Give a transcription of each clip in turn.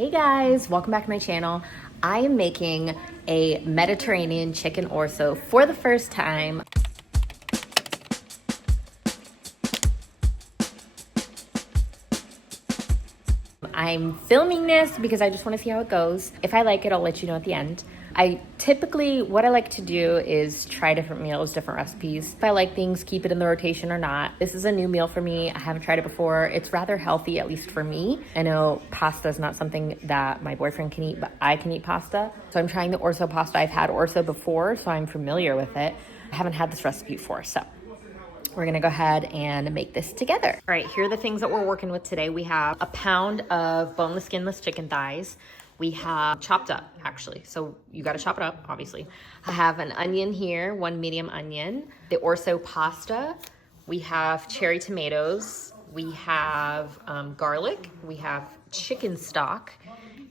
Hey guys, welcome back to my channel. I am making a Mediterranean chicken orzo for the first time. I'm filming this because I just want to see how it goes. If I like it, I'll let you know at the end. What I like to do is try different meals, different recipes. If I like things, keep it in the rotation or not. This is a new meal for me. I haven't tried it before. It's rather healthy, at least for me. I know pasta is not something that my boyfriend can eat, but I can eat pasta. So I'm trying the orzo pasta. I've had orzo before, so I'm familiar with it. I haven't had this recipe before, so we're gonna go ahead and make this together. All right, here are the things that we're working with today. We have a pound of boneless, skinless chicken thighs. We have chopped up, actually, so you gotta chop it up, obviously. I have an onion here, one medium onion, the orzo pasta. We have cherry tomatoes. We have garlic. We have chicken stock.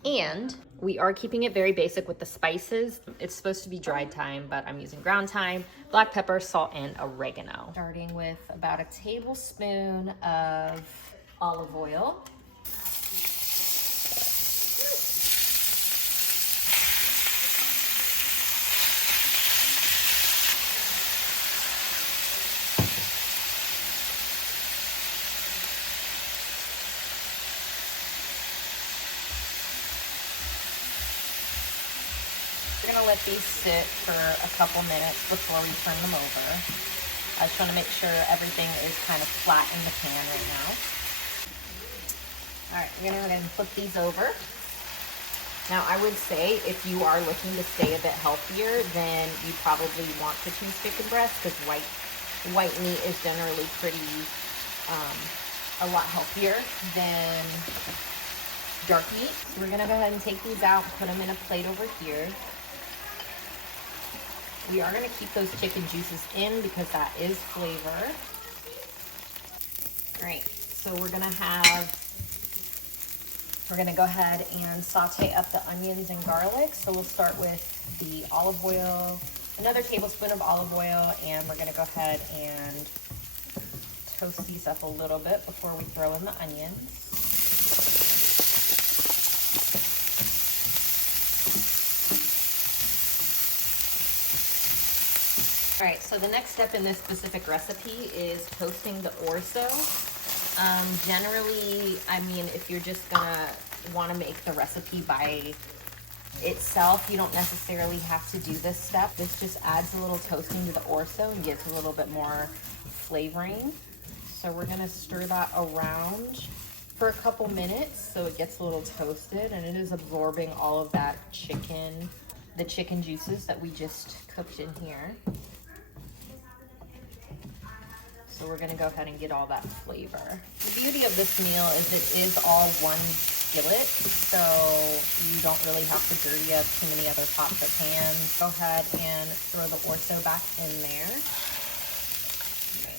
And we are keeping it very basic with the spices. It's supposed to be dried thyme, but I'm using ground thyme, black pepper, salt, and oregano. Starting with about a tablespoon of olive oil. We're gonna let these sit for a couple minutes before we turn them over. I just wanna make sure everything is kind of flat in the pan right now. All right, we're gonna go ahead and flip these over. Now I would say if you are looking to stay a bit healthier, then you probably want to choose chicken breast because white meat is generally pretty, a lot healthier than dark meat. So we're gonna go ahead and take these out, put them in a plate over here. We are gonna keep those chicken juices in because that is flavor. All right, so we're gonna go ahead and saute up the onions and garlic. So we'll start with the olive oil, another tablespoon of olive oil, and we're gonna go ahead and toast these up a little bit before we throw in the onions. All right, so the next step in this specific recipe is toasting the orzo. Generally, I mean, if you're just gonna wanna make the recipe by itself, you don't necessarily have to do this step. This just adds a little toasting to the orzo and gives a little bit more flavoring. So we're gonna stir that around for a couple minutes so it gets a little toasted and it is absorbing all of that the chicken juices that we just cooked in here. So we're gonna go ahead and get all that flavor. The beauty of this meal is it is all one skillet, so you don't really have to dirty up too many other pots or pans. Go ahead and throw the orzo back in there. Okay.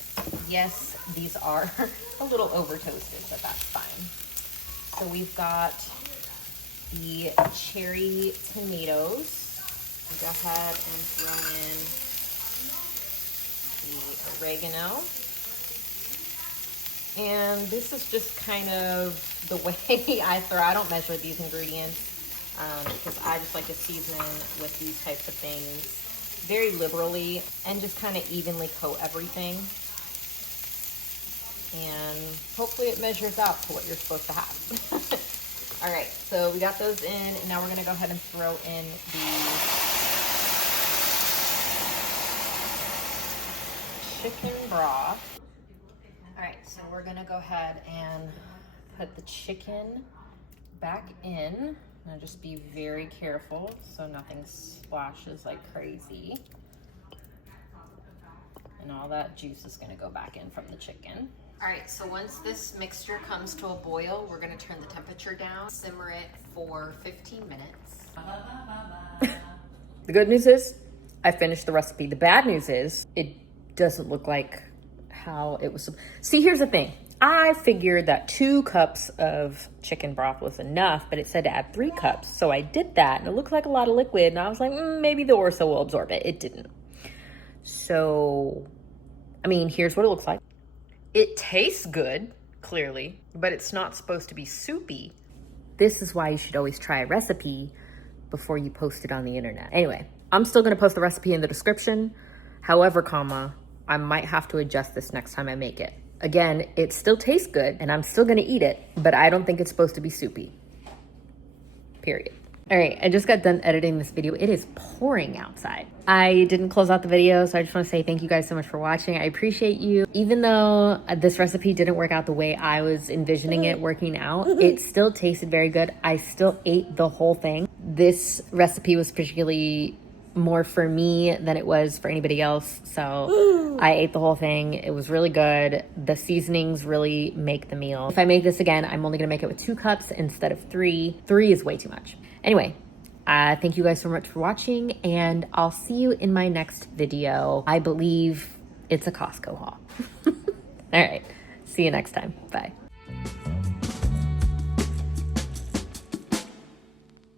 Yes, these are a little over toasted, but that's fine. So we've got the cherry tomatoes. Go ahead and throw in the oregano. And this is just kind of the way I throw. I don't measure these ingredients because I just like to season with these types of things very liberally and just kind of evenly coat everything. And hopefully it measures out to what you're supposed to have. All right, so we got those in, and now we're gonna go ahead and throw in the chicken broth. All right, so we're gonna go ahead and put the chicken back in. And just be very careful so nothing splashes like crazy. And all that juice is gonna go back in from the chicken. All right, so once this mixture comes to a boil, we're gonna turn the temperature down, simmer it for 15 minutes. The good news is I finished the recipe. The bad news is it doesn't look like how it was. See, here's the thing. I figured that 2 cups of chicken broth was enough, but it said to add 3 cups. So I did that and it looked like a lot of liquid. And I was like, maybe the orzo will absorb it. It didn't. So, I mean, here's what it looks like. It tastes good, clearly, but it's not supposed to be soupy. this is why you should always try a recipe before you post it on the internet. Anyway, I'm still gonna post the recipe in the description. However, I might have to adjust this next time I make it. Again, it still tastes good and I'm still gonna eat it, but I don't think it's supposed to be soupy. Period. All right, I just got done editing this video. It is pouring outside. I didn't close out the video, so I just wanna say thank you guys so much for watching. I appreciate you. Even though this recipe didn't work out the way I was envisioning it working out, it still tasted very good. I still ate the whole thing. This recipe was particularly more for me than it was for anybody else, so I ate the whole thing. It was really good. The seasonings really make the meal. If I make this again, I'm only gonna make it with 2 cups instead of 3. 3 is way too much. Anyway, thank you guys so much for watching, and I'll see you in my next video. I believe it's a Costco haul. All right, see you next time. Bye.